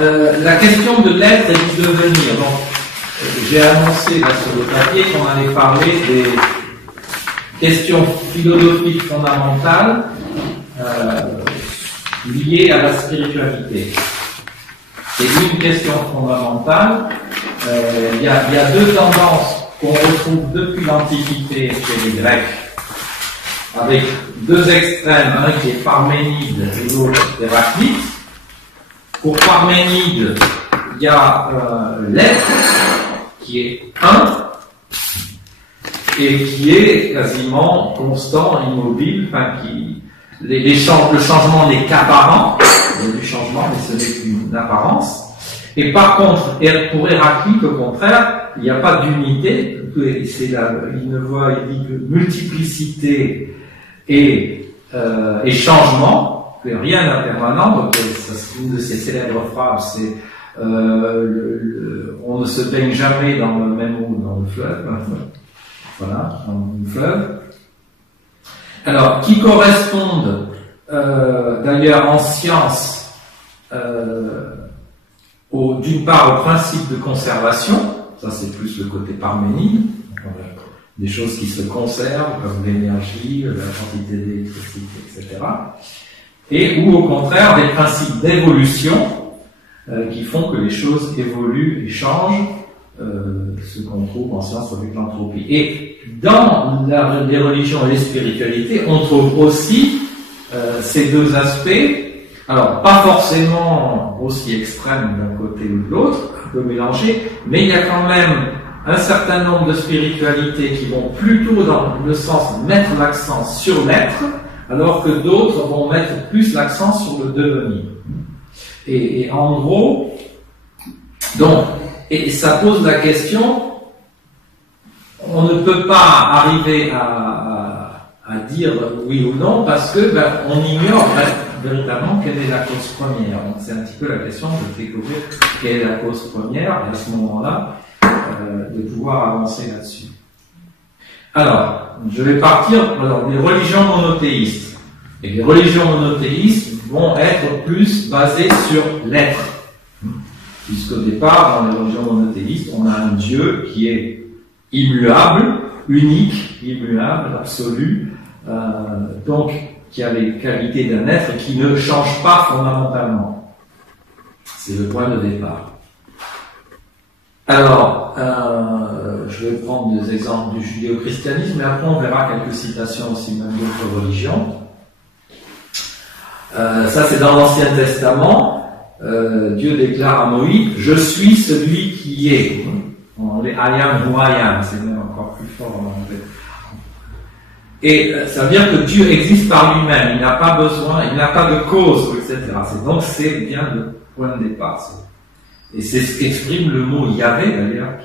La question de l'être et du devenir. Donc, j'ai annoncé là sur le papier qu'on allait parler des questions philosophiques fondamentales liées à la spiritualité. Et une question fondamentale, il y a deux tendances qu'on retrouve depuis l'Antiquité chez les Grecs, avec deux extrêmes, un qui est Parménide et l'autre Héraclite. Pour Parménide, il y a l'être qui est un et qui est quasiment constant, immobile, enfin le changement n'est qu'apparent, il y a du changement mais ce n'est qu'une apparence. Et par contre, pour Héraclite, au contraire, il n'y a pas d'unité, il dit que multiplicité et changement, que rien n'est permanent. Donc une de ses célèbres phrases, c'est on ne se baigne jamais dans le même eau dans le fleuve. Voilà, dans le fleuve. Alors, qui correspondent d'ailleurs en science d'une part au principe de conservation, ça c'est plus le côté Parménide, des choses qui se conservent comme l'énergie, la quantité d'électricité, etc. Et ou au contraire des principes d'évolution qui font que les choses évoluent et changent, ce qu'on trouve en science avec l'entropie. Et dans les religions et les spiritualités, on trouve aussi ces deux aspects, alors pas forcément aussi extrêmes d'un côté ou de l'autre, un peu mélangés, mais il y a quand même un certain nombre de spiritualités qui vont plutôt dans le sens de mettre l'accent sur l'être, alors que d'autres vont mettre plus l'accent sur le devenir. Et en gros, donc, et ça pose la question, on ne peut pas arriver à dire oui ou non parce que on ignore véritablement quelle est la cause première. Donc c'est un petit peu la question de découvrir quelle est la cause première et à ce moment-là de pouvoir avancer là-dessus. Alors, je vais partir des religions monothéistes. Et les religions monothéistes vont être plus basées sur l'être. Puisqu'au départ, dans les religions monothéistes, on a un Dieu qui est immuable, unique, immuable, absolu, donc qui a les qualités d'un être et qui ne change pas fondamentalement. C'est le point de départ. Alors, je vais prendre des exemples du judéo-christianisme, mais après on verra quelques citations aussi même d'autres religions. Ça c'est dans l'Ancien Testament. Dieu déclare à Moïse, je suis celui qui est. I am who I am, c'est même encore plus fort en anglais. Et ça veut dire que Dieu existe par lui-même, il n'a pas besoin, il n'a pas de cause, etc. Donc c'est bien le point de départ. Et c'est ce qu'exprime le mot Yahvé d'ailleurs.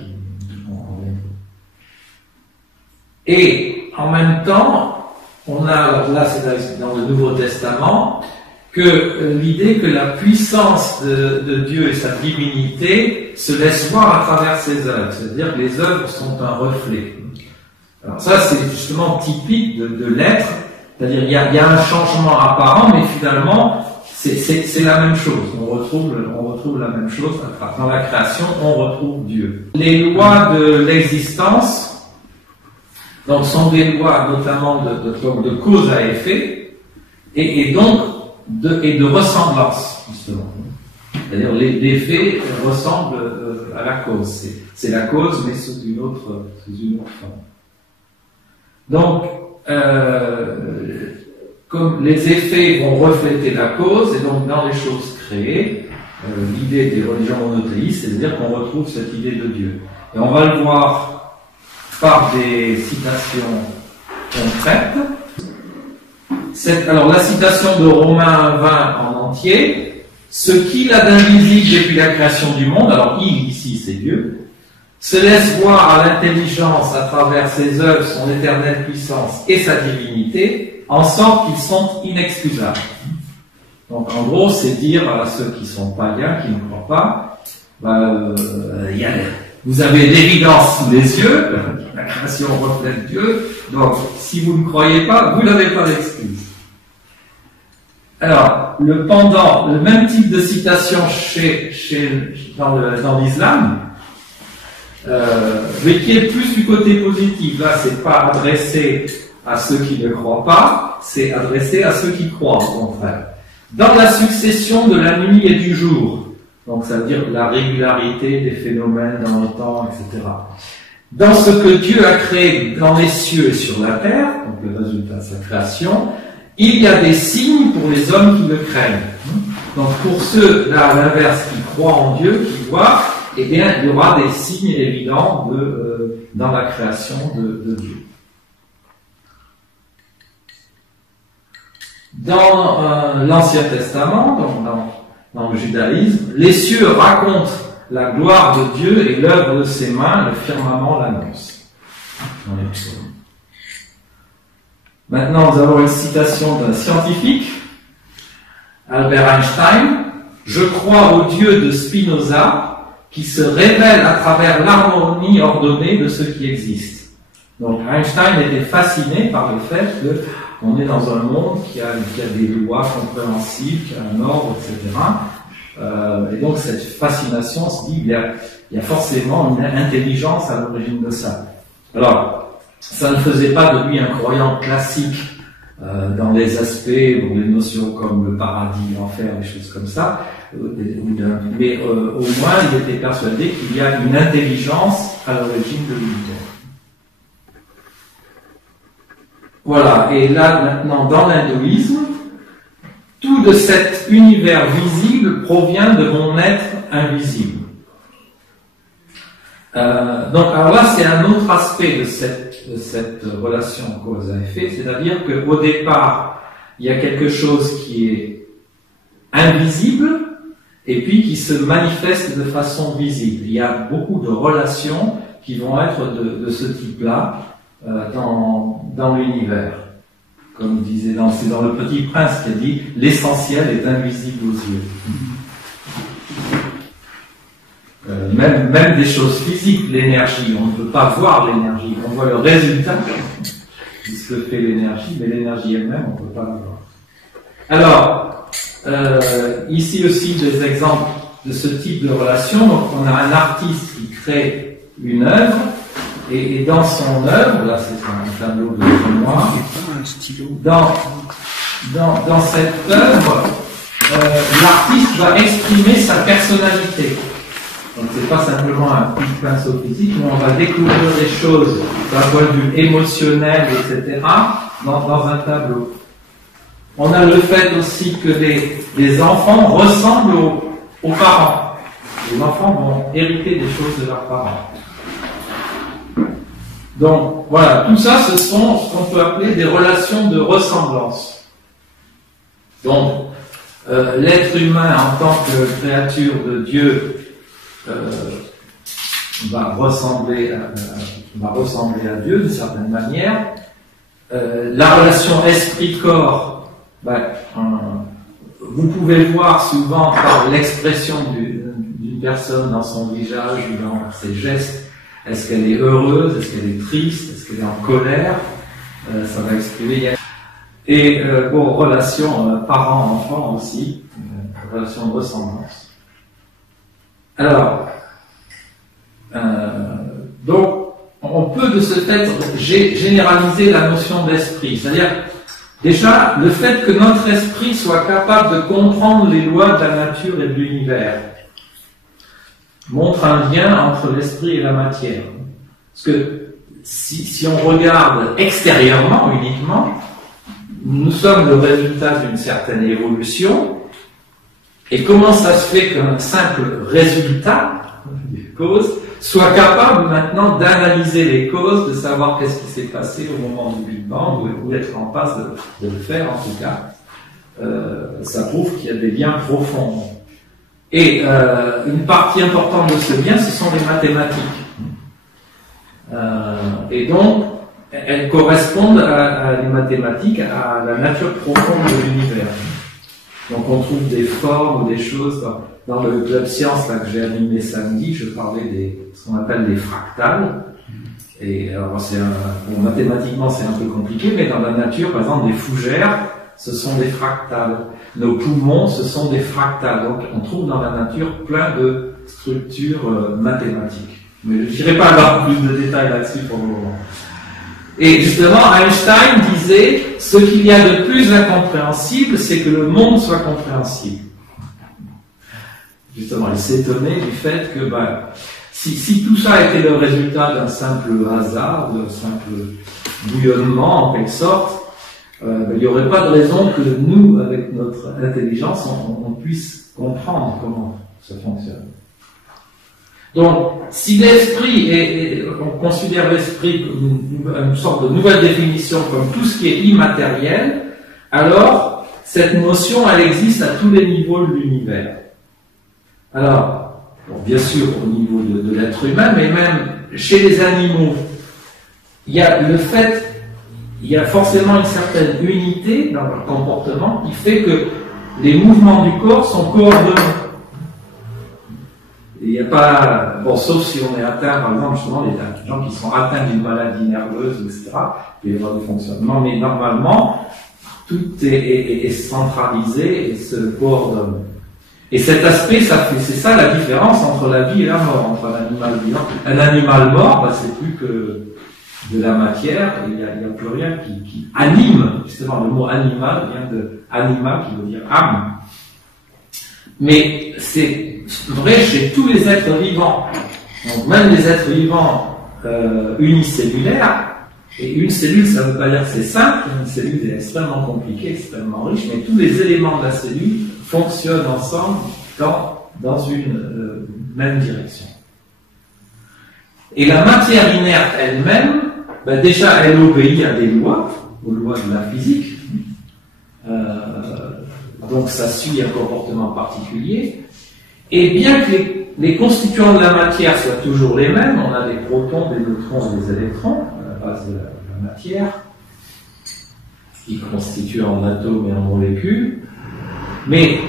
Et en même temps, on a, là c'est dans le Nouveau Testament, que l'idée que la puissance de Dieu et sa divinité se laisse voir à travers ses œuvres, c'est-à-dire que les œuvres sont un reflet. Alors ça c'est justement typique de l'être, c'est-à-dire il y a un changement apparent, mais finalement c'est la même chose. On retrouve la même chose dans la création, on retrouve Dieu. Les lois de l'existence donc sont des lois notamment de cause à effet et donc de ressemblance, justement. C'est-à-dire les faits ressemblent à la cause. C'est la cause, mais sous une autre forme. Donc, comme les effets vont refléter la cause, et donc dans les choses créées, l'idée des religions monothéistes, c'est-à-dire qu'on retrouve cette idée de Dieu. Et on va le voir par des citations concrètes. Alors la citation de Romains 20 en entier, ce qu'il a d'invisible depuis la création du monde, alors il ici c'est Dieu, se laisse voir à l'intelligence à travers ses œuvres, son éternelle puissance et sa divinité, en sorte qu'ils sont inexcusables. Donc en gros c'est dire à ceux qui sont païens, qui ne croient pas, vous avez l'évidence sous les yeux, la création reflète Dieu, donc si vous ne croyez pas, vous n'avez pas d'excuse. Alors, le pendant, le même type de citation dans l'islam, mais qui est plus du côté positif. Là, c'est pas adressé à ceux qui ne croient pas, c'est adressé à ceux qui croient, au contraire. Dans la succession de la nuit et du jour, donc ça veut dire la régularité des phénomènes dans le temps, etc. Dans ce que Dieu a créé dans les cieux et sur la terre, donc le résultat de sa création, il y a des signes pour les hommes qui le craignent. Donc pour ceux, là à l'inverse, qui croient en Dieu, qui voient, eh bien il y aura des signes évidents dans la création de Dieu. Dans l'Ancien Testament, dans le judaïsme, les cieux racontent la gloire de Dieu et l'œuvre de ses mains, le firmament l'annonce. Maintenant, nous avons une citation d'un scientifique, Albert Einstein. « Je crois au Dieu de Spinoza qui se révèle à travers l'harmonie ordonnée de ce qui existe. » Donc Einstein était fasciné par le fait qu'on est dans un monde qui a des lois compréhensibles, qui a un ordre, etc. Et donc cette fascination se dit, il y a forcément une intelligence à l'origine de ça. Alors, ça ne faisait pas de lui un croyant classique dans les aspects, ou les notions comme le paradis, l'enfer, des choses comme ça, mais au moins il était persuadé qu'il y a une intelligence à l'origine de l'univers. Voilà, et là maintenant dans l'hindouisme, tout de cet univers visible provient de mon être invisible. Donc, alors là, c'est un autre aspect de cette relation cause à effet, c'est-à-dire qu'au départ, il y a quelque chose qui est invisible et puis qui se manifeste de façon visible. Il y a beaucoup de relations qui vont être de ce type-là dans l'univers. Comme disait c'est dans Le Petit Prince qui a dit « l'essentiel est invisible aux yeux ». Même des choses physiques, l'énergie, on ne peut pas voir l'énergie, on voit le résultat de ce que fait l'énergie, mais l'énergie elle-même, on ne peut pas la voir. Alors, ici aussi des exemples de ce type de relation. Donc, on a un artiste qui crée une œuvre, et dans son œuvre, là c'est un tableau de moi, dans cette œuvre, l'artiste va exprimer sa personnalité. Donc c'est pas simplement un petit pinceau physique, mais on va découvrir des choses d'un point de vue émotionnel, etc., dans un tableau. On a le fait aussi que les enfants ressemblent aux parents. Les enfants vont hériter des choses de leurs parents. Donc voilà, tout ça, ce sont ce qu'on peut appeler des relations de ressemblance. Donc, l'être humain en tant que créature de Dieu va ressembler à Dieu d'une certaine manière. La relation esprit-corps, vous pouvez voir souvent par l'expression d'une personne dans son visage ou dans ses gestes. Est-ce qu'elle est heureuse? Est-ce qu'elle est triste? Est-ce qu'elle est en colère? Ça va exprimer. Et relation parent-enfant aussi, relation de ressemblance. Alors, donc, on peut de ce fait généraliser la notion d'esprit. C'est-à-dire, déjà, le fait que notre esprit soit capable de comprendre les lois de la nature et de l'univers montre un lien entre l'esprit et la matière. Parce que si on regarde extérieurement uniquement, nous sommes le résultat d'une certaine évolution. Et comment ça se fait qu'un simple résultat, des causes, soit capable maintenant d'analyser les causes, de savoir qu'est-ce qui s'est passé au moment du Big Bang, ou être en passe de le faire en tout cas. Ça prouve qu'il y a des liens profonds. Et une partie importante de ce lien, ce sont les mathématiques. Et donc, elles correspondent à les mathématiques, à la nature profonde de l'univers. Donc on trouve des formes ou des choses dans le club science là, que j'ai animé samedi, je parlais ce qu'on appelle des fractales. Et alors mathématiquement c'est un peu compliqué, mais dans la nature, par exemple, des fougères, ce sont des fractales. nos poumons, ce sont des fractales. Donc on trouve dans la nature plein de structures mathématiques. Mais je n'irai pas avoir plus de détails là-dessus pour le moment. Et justement, Einstein disait, ce qu'il y a de plus incompréhensible, c'est que le monde soit compréhensible. Justement, il s'étonnait du fait que si tout ça était le résultat d'un simple hasard, d'un simple bouillonnement en quelque sorte, il n'y aurait pas de raison que nous, avec notre intelligence, on puisse comprendre comment ça fonctionne. Donc, si l'esprit on considère l'esprit comme une sorte de nouvelle définition, comme tout ce qui est immatériel, alors cette notion, elle existe à tous les niveaux de l'univers. Alors, bien sûr au niveau de l'être humain, mais même chez les animaux, il y a forcément une certaine unité dans leur comportement qui fait que les mouvements du corps sont coordonnés. Il n'y a pas, sauf si on est atteint, par exemple, justement, les gens qui sont atteints d'une maladie nerveuse, etc., il peut y avoir des fonctionnements, mais normalement, tout est centralisé et se coordonne. Et cet aspect, c'est ça la différence entre la vie et la mort, entre un animal vivant. Un animal mort, c'est plus que de la matière, il n'y a plus rien qui anime, justement, le mot animal vient de animal qui veut dire âme. Mais c'est vrai chez tous les êtres vivants. Donc même les êtres vivants unicellulaires, et une cellule, ça ne veut pas dire que c'est simple, une cellule est extrêmement compliquée, extrêmement riche, mais tous les éléments de la cellule fonctionnent ensemble dans une même direction. Et la matière inerte elle-même, déjà elle obéit à des lois, aux lois de la physique, donc ça suit un comportement particulier, et bien que les constituants de la matière soient toujours les mêmes, on a des protons, des neutrons et des électrons à la base de la matière, qui constituent en atomes et en molécules, mais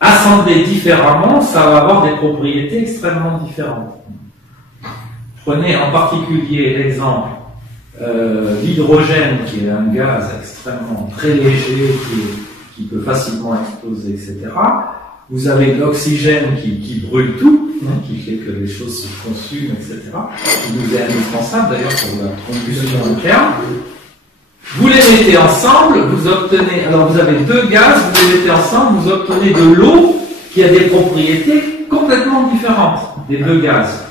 assemblés différemment, ça va avoir des propriétés extrêmement différentes. Prenez en particulier l'exemple l'hydrogène, qui est un gaz extrêmement très léger, qui peut facilement exploser, etc. Vous avez l'oxygène qui brûle tout, qui fait que les choses se consument, etc. qui nous est indispensable d'ailleurs pour la combustion interne. Vous les mettez ensemble, vous obtenez, alors vous avez deux gaz, vous les mettez ensemble, vous obtenez de l'eau qui a des propriétés complètement différentes des deux gaz.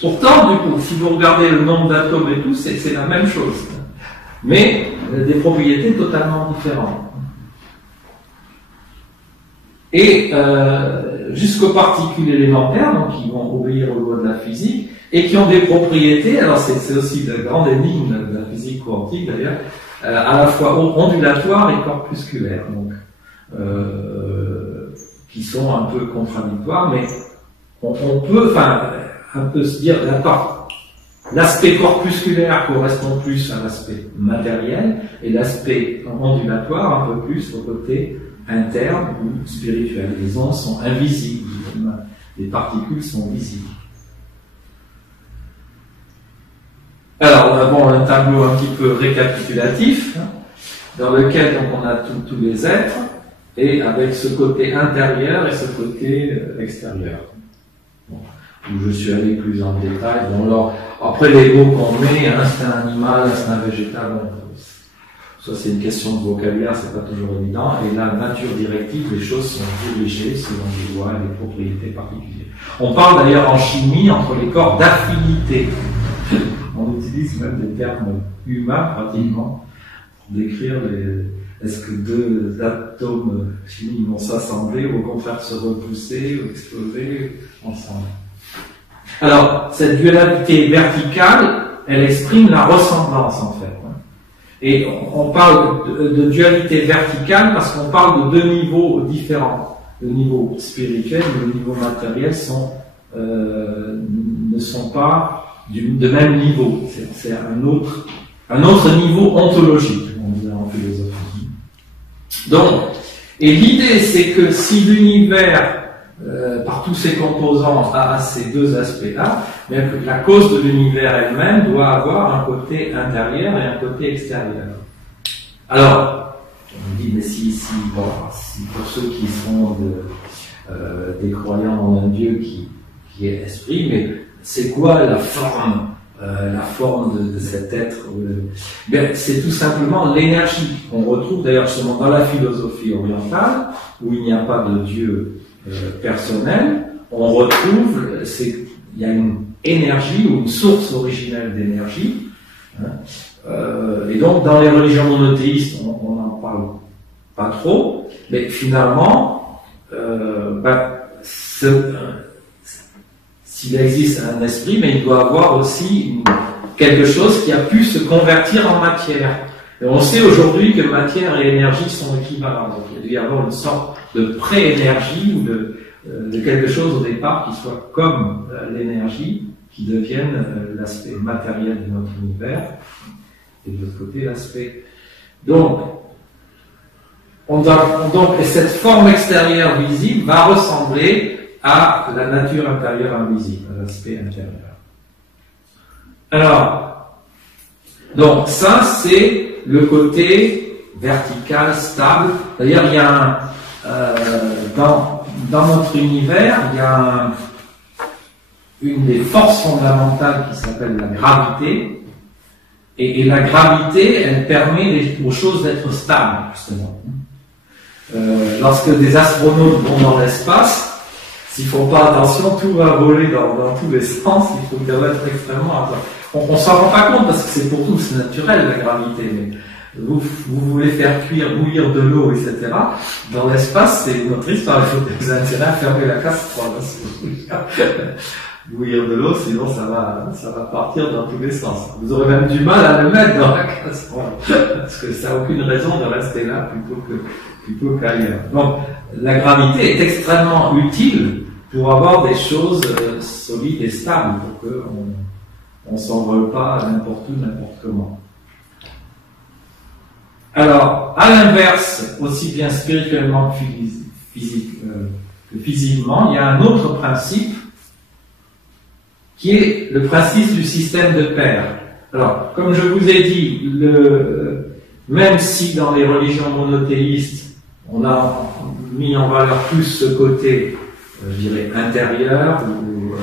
Pourtant, du coup, si vous regardez le nombre d'atomes et tout, c'est la même chose, mais des propriétés totalement différentes. Et jusqu'aux particules élémentaires, donc qui vont obéir aux lois de la physique, et qui ont des propriétés, alors c'est aussi la grande énigme de la physique quantique d'ailleurs, à la fois ondulatoires et corpusculaires, donc qui sont un peu contradictoires, mais on peut, un peu se dire, d'accord, l'aspect corpusculaire correspond plus à l'aspect matériel, et l'aspect ondulatoire un peu plus au côté interne ou spirituel. Les ondes sont invisibles, les particules sont visibles. Alors, on a un tableau un petit peu récapitulatif, dans lequel donc, on a tous les êtres, et avec ce côté intérieur et ce côté extérieur. Bon, où je suis allé plus en détail. Bon, alors, après les mots qu'on met, instinct animal, instinct végétal, bon, ça c'est une question de vocabulaire, c'est pas toujours évident, et la nature directive, les choses sont dirigées selon les lois et les propriétés particulières. On parle d'ailleurs en chimie entre les corps d'affinité. On utilise même des termes humains pratiquement pour décrire est-ce que deux atomes chimiques vont s'assembler ou au contraire se repousser ou exploser ensemble. Alors, cette dualité verticale, elle exprime la ressemblance en fait. Et on parle de dualité verticale parce qu'on parle de deux niveaux différents. Le niveau spirituel et le niveau matériel ne sont pas de même niveau. C'est un autre niveau ontologique, on dirait en philosophie. Donc, et l'idée c'est que si l'univers, par tous ses composants, a ces deux aspects-là, bien que la cause de l'univers elle-même doit avoir un côté intérieur et un côté extérieur. Alors, on me dit, mais si bon, pour ceux qui sont des croyants en un Dieu qui est esprit, mais c'est quoi la forme de cet être? Bien, c'est tout simplement l'énergie qu'on retrouve d'ailleurs seulement dans la philosophie orientale, où il n'y a pas de Dieu personnel. On retrouve, il y a une énergie ou une source originelle d'énergie. Et donc, dans les religions monothéistes, on n'en parle pas trop, mais finalement, s'il existe un esprit, mais il doit avoir aussi quelque chose qui a pu se convertir en matière. Et on sait aujourd'hui que matière et énergie sont équivalents. Donc, il doit y avoir une sorte de pré-énergie ou de quelque chose au départ qui soit comme l'énergie, qui devienne l'aspect matériel de notre univers, et de l'autre côté l'aspect. Donc, et cette forme extérieure visible va ressembler à la nature intérieure invisible, à l'aspect intérieur. Alors, donc ça c'est le côté vertical, stable. D'ailleurs, il y a dans notre univers, il y a une des forces fondamentales qui s'appelle la gravité. Et la gravité, elle permet aux choses d'être stables, justement. Lorsque des astronautes vont dans l'espace, s'ils ne font pas attention, tout va voler dans tous les sens, il faut être extrêmement attention. On ne s'en rend pas compte parce que c'est pour nous, c'est naturel la gravité, mais vous voulez faire bouillir de l'eau, etc. Dans l'espace, c'est notre histoire, il faut que vous avez intérêt à fermer la casserole. Bouillir de l'eau, sinon ça va partir dans tous les sens. Vous aurez même du mal à le mettre dans la casserole, parce que ça n'a aucune raison de rester là plutôt qu'ailleurs. Donc, la gravité est extrêmement utile pour avoir des choses solides et stables, pour qu'on ne s'envole pas n'importe où, n'importe comment. Alors, à l'inverse, aussi bien spirituellement que physiquement, il y a un autre principe qui est le principe du système de paires. Alors, comme je vous ai dit, même si dans les religions monothéistes, on a mis en valeur plus ce côté, je dirais, intérieur, ou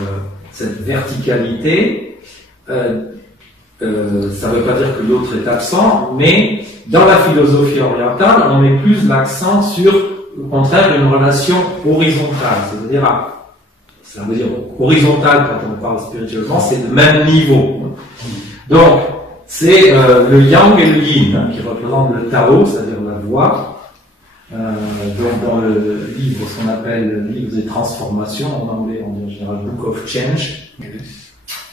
cette verticalité, ça ne veut pas dire que l'autre est absent, mais dans la philosophie orientale, on met plus l'accent sur, au contraire, une relation horizontale, c'est-à-dire ça veut dire horizontal quand on parle spirituellement, c'est le même niveau. Donc, c'est le yang et le yin qui représentent le Tao, c'est-à-dire la voie. Donc, dans le livre, ce qu'on appelle le livre des transformations, en anglais on dit en général Book of Change.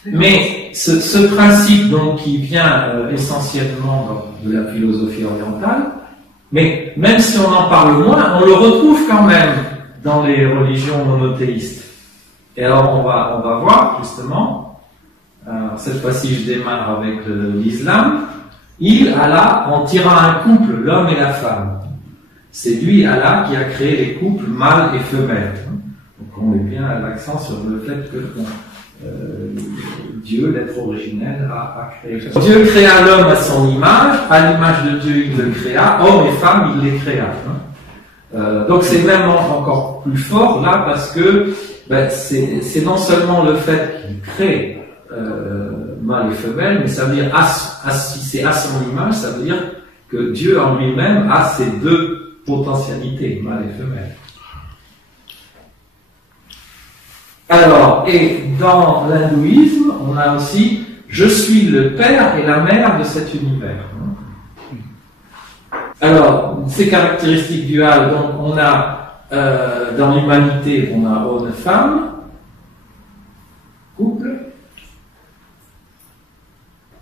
Mais ce principe donc qui vient essentiellement de la philosophie orientale, mais même si on en parle moins, on le retrouve quand même dans les religions monothéistes. Et alors on va voir justement, cette fois-ci je démarre avec l'islam. Allah en tira un couple, l'homme et la femme. C'est lui, Allah, qui a créé les couples mâles et femelles. Donc on met bien l'accent sur le fait que Dieu, l'être originel, a créé. Dieu créa l'homme à son image, à l'image de Dieu il le créa, homme et femme il les créa. Donc c'est même encore plus fort là parce que c'est non seulement le fait qu'il crée mâle et femelle, mais ça veut dire si c'est à son image, ça veut dire que Dieu en lui-même a ces deux potentialités, mâle et femelle. Alors, et dans l'hindouisme, on a aussi « Je suis le père et la mère de cet univers ». Alors, ces caractéristiques duales, donc on a dans l'humanité, on a homme et femme, couple.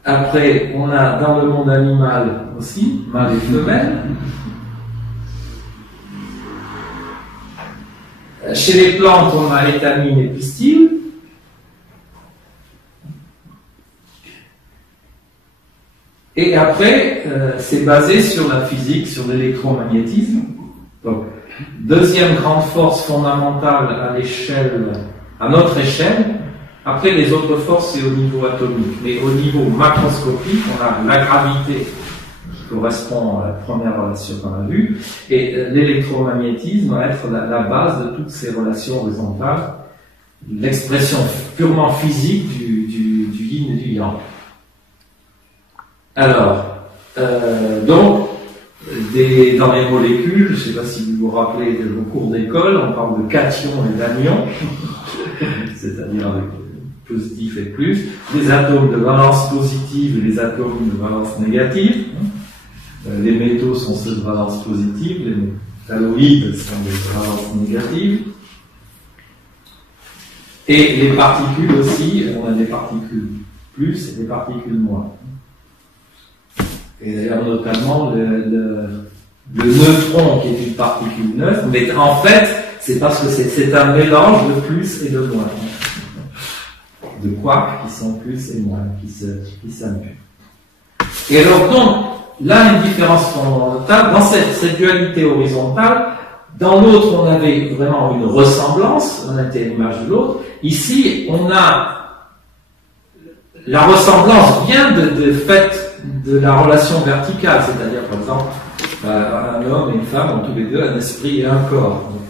Après, on a dans le monde animal aussi, mâle et femelle. Chez les plantes, on a étamine et pistil. Et après, c'est basé sur la physique, sur l'électromagnétisme. Donc, deuxième grande force fondamentale à notre échelle. Après, les autres forces, c'est au niveau atomique. Mais au niveau macroscopique, on a la gravité qui correspond à la première relation qu'on a vue, et l'électromagnétisme va être la base de toutes ces relations horizontales, l'expression purement physique du yin et du yang. Alors, donc, dans les molécules, je ne sais pas si vous vous rappelez de vos cours d'école, on parle de cations et d'anions, c'est-à-dire avec positif et plus, les atomes de valence positive et les atomes de valence négative. Les métaux sont ceux de valence positive, les métalloïdes sont des valences négatives. Et les particules aussi, on a des particules plus et des particules moins. Et d'ailleurs, notamment, le neutron qui est une particule neutre, mais en fait, c'est parce que c'est un mélange de plus et de moins. De quarks qui sont plus et moins, qui s'annulent. Et alors, donc, là, une différence fondamentale, dans cette dualité horizontale, dans l'autre, on avait vraiment une ressemblance, on était l'image de l'autre. Ici, on a la ressemblance vient de fait de la relation verticale, c'est-à-dire, par exemple, un homme et une femme ont tous les deux un esprit et un corps. Donc,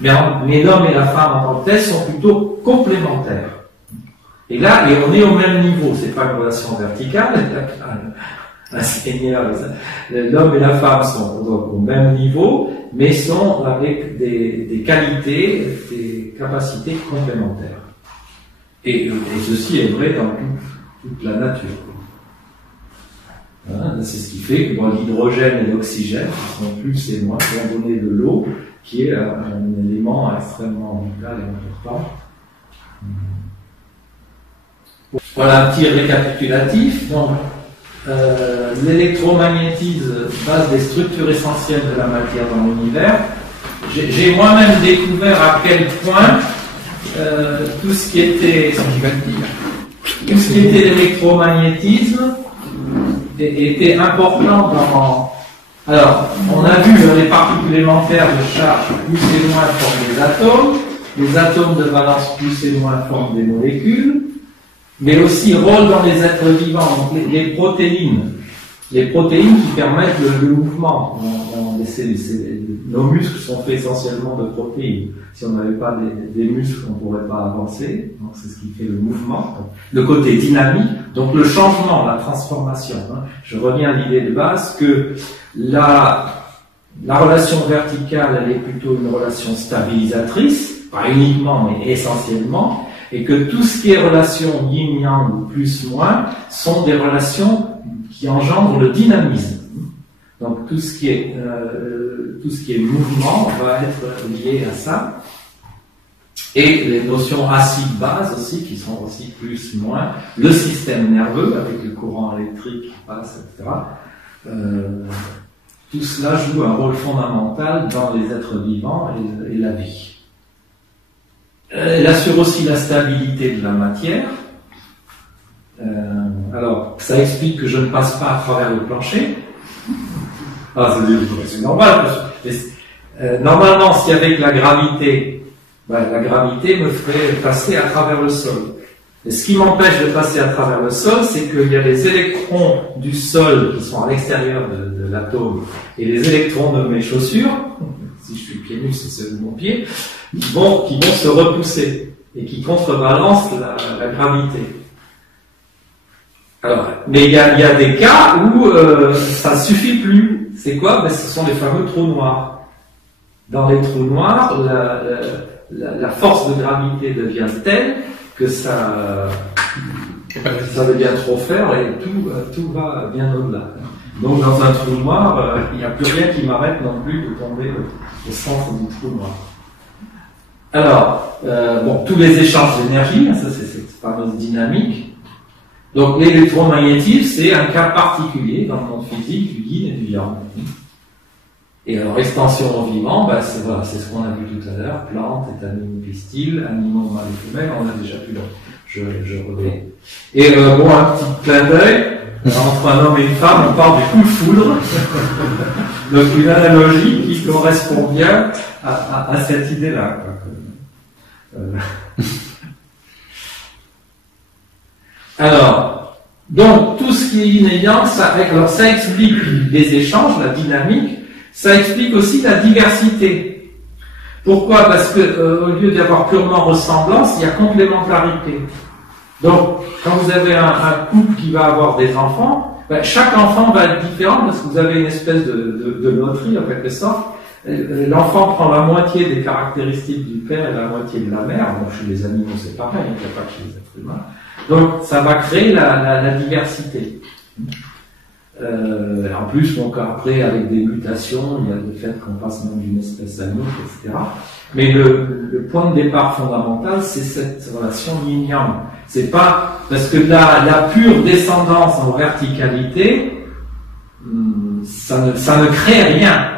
mais l'homme et la femme en tant que tels sont plutôt complémentaires. Et là, on est au même niveau, c'est pas une relation verticale, un seigneur, l'homme et la femme sont donc au même niveau, mais sont avec des qualités, des capacités complémentaires. Et ceci est vrai dans toute la nature. Hein, c'est ce qui fait que l'hydrogène et l'oxygène, qui sont plus et moins, vont donner de l'eau, qui est un élément extrêmement vital et important. Voilà un petit récapitulatif. Donc, l'électromagnétisme, base des structures essentielles de la matière dans l'univers. J'ai moi-même découvert à quel point tout ce qui était l'électromagnétisme était important dans... Alors, on a vu les particules élémentaires de charge plus et moins forment les atomes de valence plus et moins forment des molécules, mais aussi rôle dans les êtres vivants, donc les protéines qui permettent le mouvement. Nos muscles sont faits essentiellement de protéines. Si on n'avait pas des muscles, on ne pourrait pas avancer. Donc c'est ce qui fait le mouvement. Donc, le côté dynamique, donc le changement, la transformation. Hein. Je reviens à l'idée de base que la relation verticale, elle est plutôt une relation stabilisatrice, pas uniquement, mais essentiellement, et que tout ce qui est relation yin-yang ou plus-moins sont des relations qui engendrent le dynamisme. Donc tout ce qui est mouvement va être lié à ça. Et les notions acide-base aussi, qui sont aussi plus-moins, le système nerveux avec le courant électrique qui passe, etc. Tout cela joue un rôle fondamental dans les êtres vivants et la vie. Elle assure aussi la stabilité de la matière. Alors, ça explique que je ne passe pas à travers le plancher. C'est normal. Normalement, si avec la gravité me ferait passer à travers le sol. Et ce qui m'empêche de passer à travers le sol, c'est qu'il y a les électrons du sol qui sont à l'extérieur de l'atome et les électrons de mes chaussures, si je suis pieds nus, c'est ceux de mon pied, qui vont se repousser et qui contrebalancent la gravité. Alors, mais il y a des cas où ça suffit plus. C'est quoi? Ben, ce sont les fameux trous noirs. Dans les trous noirs, la force de gravité devient telle que ça devient trop fort et tout va bien au-delà. Donc dans un trou noir, il n'y a plus rien qui m'arrête non plus de tomber au centre du trou noir. Alors, tous les échanges d'énergie, ça c'est cette fameuse dynamique. Donc l'électromagnétisme, c'est un cas particulier dans le monde physique du yin et du yang. Et alors, extension au vivant, c'est ce qu'on a vu tout à l'heure, plantes, étamines, pistils, animaux mâles et femelles, on a déjà vu là. Je reviens. Et un petit clin d'œil, entre un homme et une femme, on parle du coup de foudre. Donc une analogie qui correspond bien à cette idée-là. Alors, donc tout ce qui est yin et yang, alors ça explique les échanges, la dynamique, ça explique aussi la diversité. Pourquoi? Parce que au lieu d'y avoir purement ressemblance, il y a complémentarité. Donc, quand vous avez un couple qui va avoir des enfants, ben, chaque enfant va être différent parce que vous avez une espèce de loterie en quelque sorte. L'enfant prend la moitié des caractéristiques du père et la moitié de la mère. Bon, chez les animaux c'est pareil, il n'y a pas que chez les êtres humains. Donc, ça va créer la diversité. En plus, donc après, avec des mutations, il y a le fait qu'on passe même d'une espèce à une autre, etc. Mais le point de départ fondamental, c'est cette relation yin-yang. C'est pas parce que la pure descendance en verticalité, ça ne crée rien.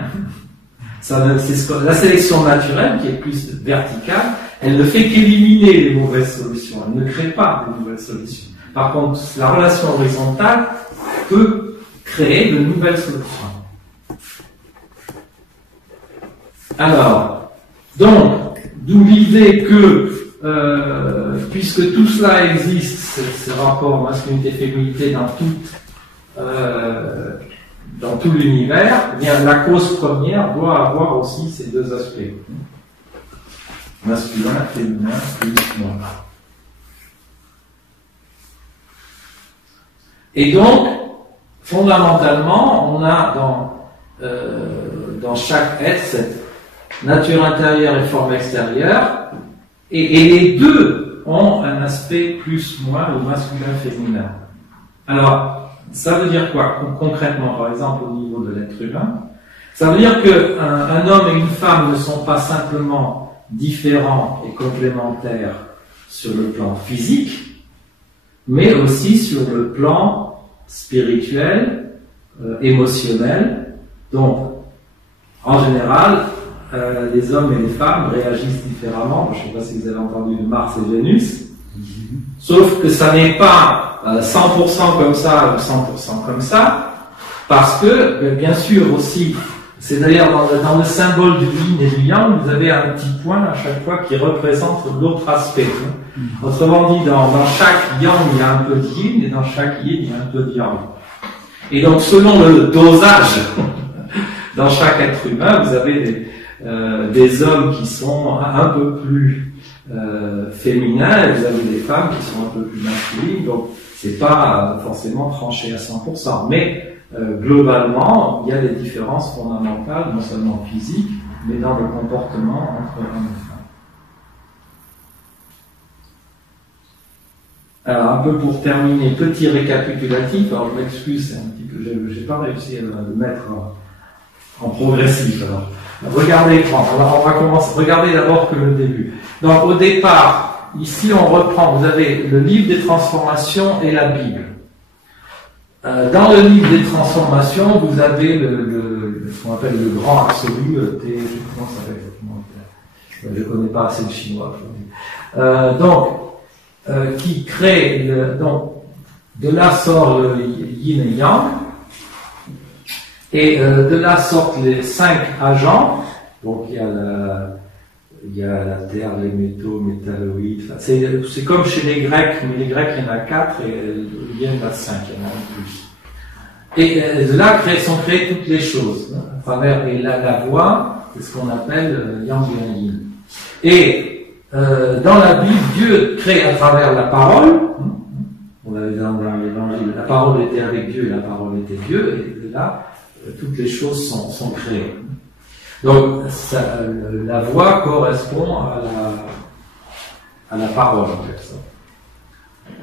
La sélection naturelle, qui est plus verticale, elle ne fait qu'éliminer les mauvaises solutions. Elle ne crée pas de nouvelles solutions. Par contre, la relation horizontale peut créer de nouvelles solutions. Alors, donc, d'où l'idée que, puisque tout cela existe, ces rapports masculinité-féminité dans tout l'univers, eh bien, la cause première doit avoir aussi ces deux aspects. Masculin, féminin, plus moi. Et donc, fondamentalement, on a dans chaque être cette nature intérieure et forme extérieure, et les deux ont un aspect plus-moins, ou masculin-féminin. Alors, ça veut dire quoi concrètement, par exemple, au niveau de l'être humain? Ça veut dire qu'un homme et une femme ne sont pas simplement différents et complémentaires sur le plan physique, mais aussi sur le plan spirituel, émotionnel. Donc, en général, les hommes et les femmes réagissent différemment. Je ne sais pas si vous avez entendu de Mars et Vénus, sauf que ça n'est pas 100% comme ça ou 100% comme ça, parce que, bien sûr aussi, c'est d'ailleurs dans le symbole du yin et du yang, vous avez un petit point à chaque fois qui représente l'autre aspect. Autrement dit, dans chaque yang, il y a un peu de yin, et dans chaque yin, il y a un peu de yang. Et donc, selon le dosage, dans chaque être humain, vous avez des hommes qui sont un peu plus féminins, et vous avez des femmes qui sont un peu plus masculines, donc c'est pas forcément tranché à 100%. Mais globalement, il y a des différences fondamentales, non seulement physiques, mais dans le comportement entre hommes et femmes. Alors, un peu pour terminer, petit récapitulatif. Alors, je m'excuse, c'est un petit peu, j'ai pas réussi à le mettre en progressif. Alors, regardez l'écran. On va commencer. Regardez d'abord que le début. Donc, au départ, ici, on reprend. Vous avez le livre des transformations et la Bible. Dans le livre des transformations, vous avez ce qu'on appelle le grand absolu. Comment ça s'appelle exactement? Je ne connais pas assez le chinois. Qui crée, donc, de là sort le yin et yang, et de là sortent les 5 agents. Donc il y a la terre, les métaux, métalloïdes. Enfin, c'est comme chez les Grecs, mais les Grecs il y en a 4 et il y en a 5, il y en a un plus. Et de là sont créées toutes les choses. À travers la voix, c'est ce qu'on appelle yang et yin. Et dans la Bible, Dieu crée à travers la parole. On l'avait dans l'évangile. La parole était avec Dieu et la parole était Dieu. Et là, toutes les choses sont créées. Donc, la voix correspond à la parole, en quelque sorte.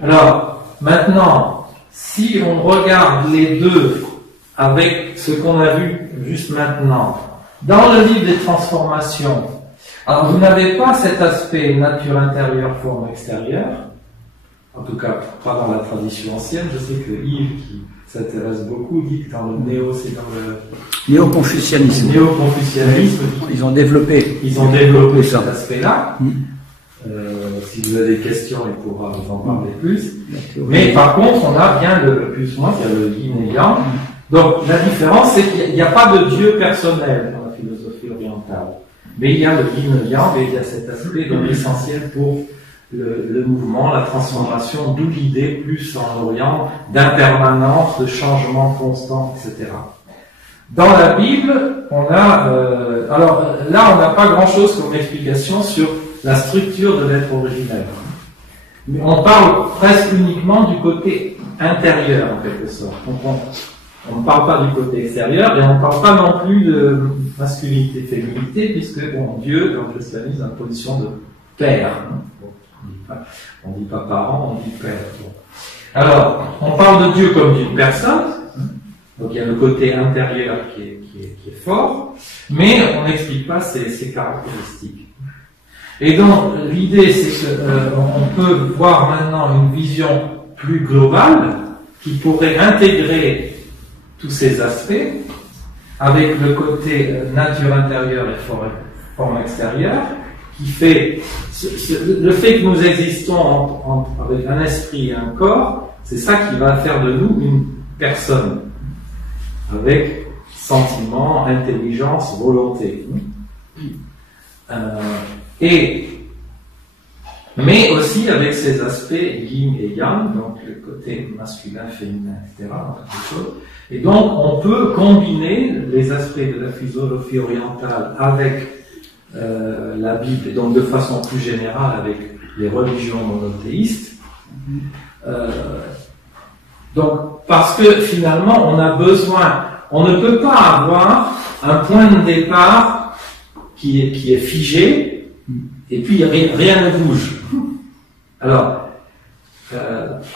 Alors, maintenant, si on regarde les deux avec ce qu'on a vu juste maintenant, dans le livre des transformations, alors vous n'avez pas cet aspect nature intérieure, forme extérieure, en tout cas pas dans la tradition ancienne. Je sais que Yves, qui s'intéresse beaucoup, dit que dans le c'est dans le néo-confucianisme. Ils ont développé cet aspect-là. Si vous avez des questions, il pourra vous en parler plus. Mais par contre, on a bien le plus ou moins, il y a le yin et yang. Donc la différence, c'est qu'il n'y a pas de Dieu personnel dans la philosophie orientale. Mais il y a le yin et yang et il y a cet aspect donc essentiel pour le mouvement, la transformation, d'où l'idée plus en Orient d'impermanence, de changement constant, etc. Dans la Bible, on a, alors là, on n'a pas grand-chose comme explication sur la structure de l'être originel. Mais on parle presque uniquement du côté intérieur, en quelque sorte. Donc on ne parle pas du côté extérieur, et on ne parle pas non plus de masculinité, féminité, puisque bon, Dieu, dans le christianisme, a une position de père. Bon, on ne dit pas parent, on dit père. Bon. Alors, on parle de Dieu comme d'une personne. Donc il y a le côté intérieur qui est fort, mais on n'explique pas ses caractéristiques. Et donc l'idée c'est qu'on peut voir maintenant une vision plus globale qui pourrait intégrer tous ces aspects avec le côté nature intérieure et forme extérieure qui fait le fait que nous existons avec un esprit et un corps, c'est ça qui va faire de nous une personne avec sentiment, intelligence, volonté. Mais aussi avec ces aspects yin et yang, donc le côté masculin, féminin, etc. Et donc on peut combiner les aspects de la philosophie orientale avec la Bible, et donc de façon plus générale avec les religions monothéistes. Donc, parce que finalement, on ne peut pas avoir un point de départ qui est figé, et puis rien ne bouge. Alors,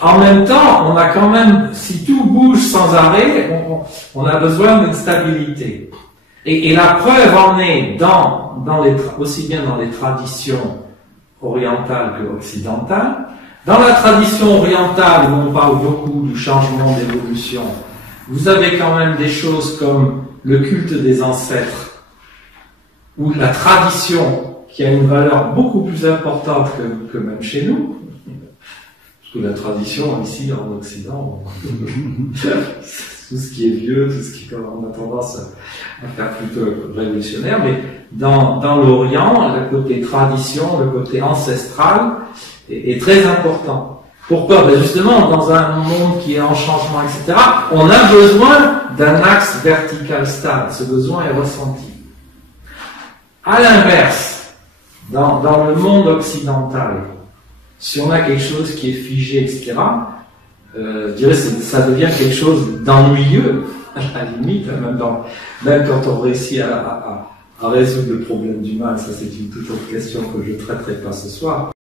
en même temps, on a quand même, si tout bouge sans arrêt, on a besoin d'une stabilité. Et la preuve en est aussi bien dans les traditions orientales que occidentales. Dans la tradition orientale, où on parle beaucoup du changement d'évolution, vous avez quand même des choses comme le culte des ancêtres, ou la tradition, qui a une valeur beaucoup plus importante que même chez nous. Parce que la tradition, ici, en Occident, tout ce qui est vieux, tout ce qui on a tendance à faire plutôt révolutionnaire, mais dans l'Orient, le côté tradition, le côté ancestral, est très important. Pourquoi? Ben justement, dans un monde qui est en changement, etc., on a besoin d'un axe vertical stable. Ce besoin est ressenti. À l'inverse, dans le monde occidental, si on a quelque chose qui est figé, etc., je dirais que ça devient quelque chose d'ennuyeux, à la limite, même quand on réussit à résoudre le problème du mal. Ça, c'est une toute autre question que je ne traiterai pas ce soir.